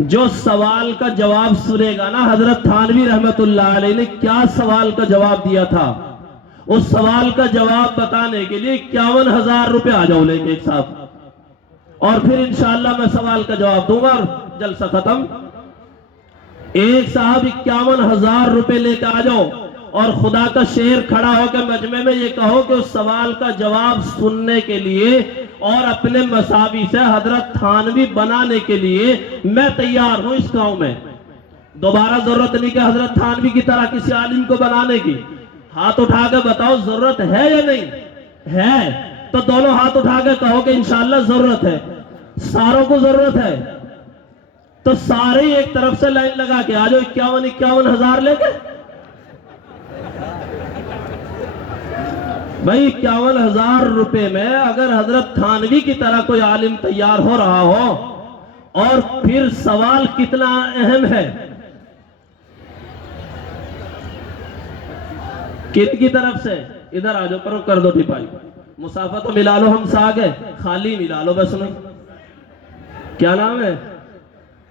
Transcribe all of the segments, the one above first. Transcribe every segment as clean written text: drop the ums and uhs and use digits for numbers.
जो सवाल का जवाब सुनेगा ना, हजरत थानवी रहमतुल्लाह अलैह ने क्या सवाल का जवाब दिया था, उस सवाल का जवाब बताने के लिए 51,000 रुपए आ जाओ लेके एक साहब, और फिर इंशाअल्लाह मैं सवाल का जवाब दूंगा और जलसा खत्म। एक साहब 51,000 रुपए लेके आ जाओ और खुदा का शेर खड़ा होकर मजमे में ये कहो कि उस सवाल का जवाब सुनने के लिए और अपने मसावी से हजरत थानवी बनाने के लिए मैं तैयार हूं इस गांव में। दोबारा जरूरत नहीं कि हजरत थानवी की तरह किसी आलिम को बनाने की। हाथ उठा के बताओ जरूरत है या नहीं है, तो दोनों हाथ उठा के कहो कि इंशाअल्लाह जरूरत है। सारों को जरूरत है तो सारे एक तरफ से लाइन लगा के आ जाओ 51,000 लेके। भाई 51,000 रुपए में अगर हजरत थानवी की तरह कोई आलिम तैयार हो रहा हो, और फिर सवाल कितना अहम है, किन की तरफ से, इधर आ जाओ, पर कर दो टिपाई, मुसाफा तो मिला लो, हम साग है, खाली मिला लो बस में। क्या नाम है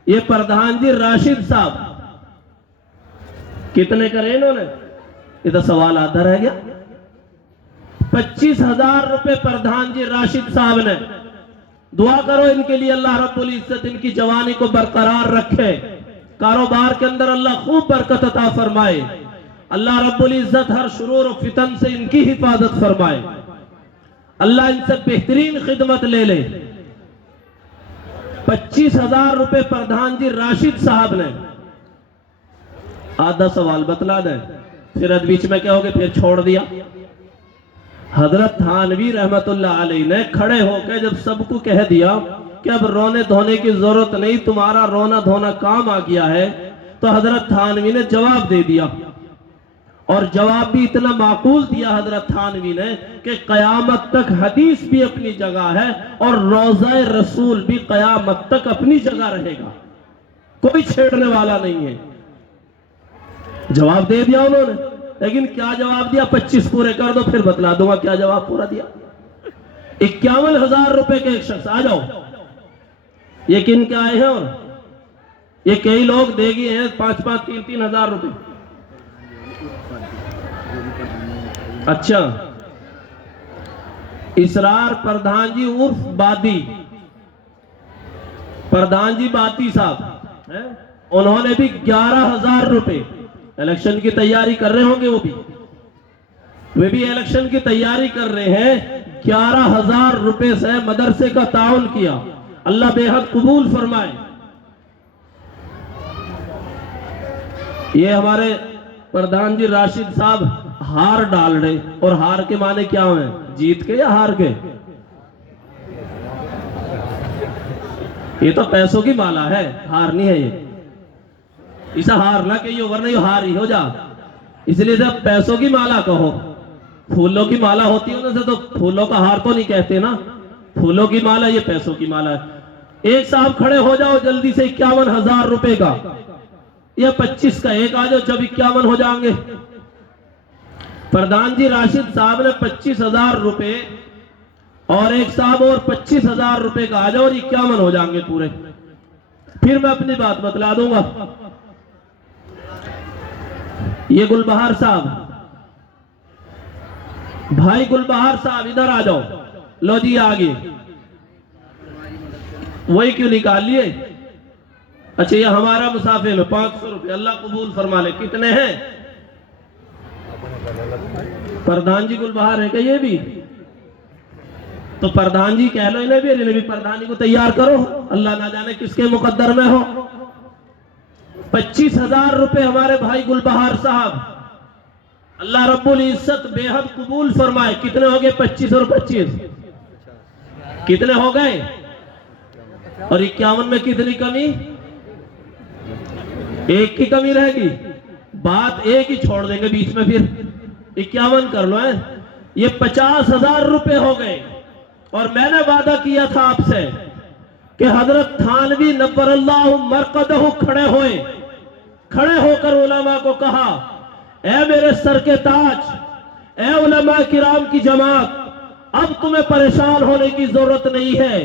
ये? प्रधान जी राशिद साहब। कितने करे इन्होंने? ये तो सवाल आता रह गया। 25,000 रुपए प्रधान जी राशिद साहब ने। दुआ करो इनके लिए, अल्लाह रब्बुल इज्जत इनकी जवानी को बरकरार रखे, कारोबार के अंदर अल्लाह खूब बरकत अता फरमाए, अल्लाह रब्बुल इज्जत हर शुरूर और फितन से इनकी हिफाजत फरमाए, अल्लाह इनसे बेहतरीन खिदमत ले ले। 25,000 रुपए प्रधान जी राशिद साहब ने। आधा सवाल बतला दें, फिर बीच में कहोगे फिर छोड़ दिया। हजरत थानवी रहमतुल्लाह अलैह ने खड़े होकर जब सबको कह दिया कि अब रोने धोने की जरूरत नहीं, तुम्हारा रोना धोना काम आ गया है, तो हजरत थानवी ने जवाब दे दिया, और जवाब भी इतना माकूल दिया हजरत थानवी ने कि कयामत तक हदीस भी अपनी जगह है और रोज़ा रसूल भी कयामत तक अपनी जगह रहेगा, कोई छेड़ने वाला नहीं है। जवाब दे दिया उन्होंने, लेकिन क्या जवाब दिया? 25 पूरे कर दो फिर बतला दूंगा क्या जवाब पूरा दिया। 51,000 रुपए के एक शख्स, आ जाओ। ये किन के आए हैं? और ये कई लोग देगी हैं 5-5, 3-3 हजार रुपए। अच्छा, इसरार प्रधान जी उर्फ बादी, प्रधान जी बाती साहब है, उन्होंने भी 11,000 रुपए, इलेक्शन की तैयारी कर रहे होंगे वे भी इलेक्शन की तैयारी कर रहे हैं। 11,000 रुपए से मदरसे का ताउन किया, अल्लाह बेहद कबूल फरमाए। ये हमारे प्रधान जी राशिद साहब हार डाल रहे, और हार के माने क्या हुए? जीत के या हार के? ये तो पैसों की माला है, हार नहीं है ये। इसे हार ना कहियो, वरना ये हार ही हो जा, इसलिए जब पैसों की माला कहो। फूलों की माला होती है उनसे तो फूलों का हार तो नहीं कहते ना, फूलों की माला, ये पैसों की माला है। एक साहब खड़े हो जाओ जल्दी से 51,000 रुपए का, या 25 का एक आ जाओ, जब 51 हो जाएंगे। प्रधान जी राशिद साहब ने 25,000 रुपए और एक साहब और 25,000 रुपए का आ जाओ, और 51 हो जाएंगे पूरे। फिर मैं अपनी बात बतला दूंगा। ये गुलबहार साहब, भाई गुलबहार साहब इधर आ जाओ, लो जी आगे। वही क्यों निकाल लिए? अच्छा, ये हमारा मुसाफे में 500 रुपये, अल्लाह कबूल फरमा ले। कितने हैं? प्रधान जी गुलबहार है क्या ये भी? तो प्रधान जी कह लो इन्हें भी प्रधान जी को तैयार करो, अल्लाह ना जाने किसके मुकद्दर में हो। 25,000 रुपए हमारे भाई गुलबहार साहब, अल्लाह रब्बुल इज्जत बेहद कबूल फरमाए। कितने हो गए? 25 और 25 कितने हो गए? और 51 में कितनी कमी? एक की कमी रहेगी, बात एक ही छोड़ देंगे बीच में, फिर 51 कर लो है। ये 50,000 रुपए हो गए, और मैंने वादा किया था आपसे कि हजरत थानवी नव्वरल्लाहु मरकदहु खड़े होकर उलमा को कहा, ऐ मेरे सर के ताज, ऐ उलमा किराम की जमात, अब तुम्हें परेशान होने की जरूरत नहीं है।